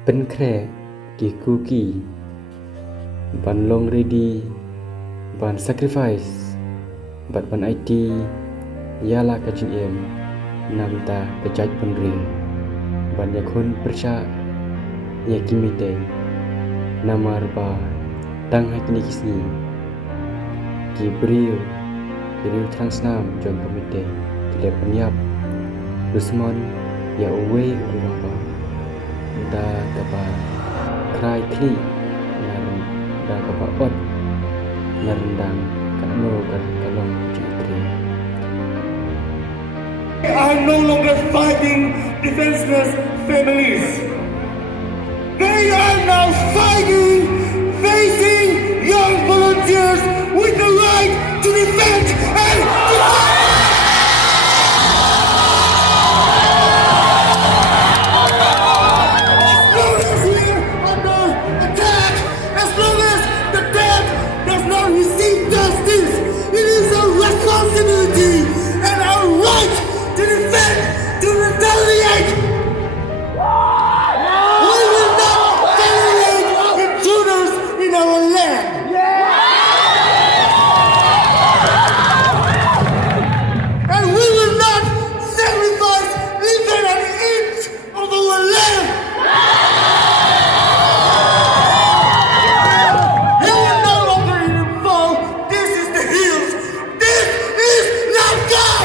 pynkhreh ki kuki ban long ready ban sacrifice bat ban IT yala kajin em namta kejaj penri ban ya khun pyrshah ya meitei namar ba tang hakini kisni ki brio transnam jon komite kile penyap dusmon ya uwe urapa da kapa krai kli da kapa ot narendang kano kalong jitri. Are no longer fighting defenseless families. They are now fighting, facing young volunteers with the right to defend and defend. As long as we are under attack, as long as the dead does not receive justice, it is our responsibility and our right to defend, to retaliate. We will not tolerate intruders in our land. And we will not sacrifice even an inch of our land. You are no longer in the fall. This is the hills. This is not God.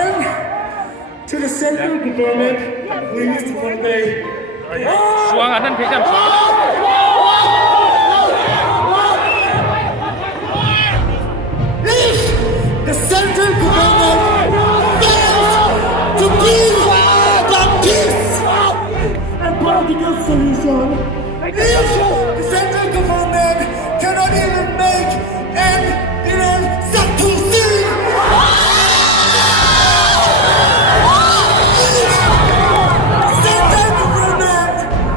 And to the central government, we used to convey. Suangan Vietnam. If the central government fails to bring about peace and political solution, if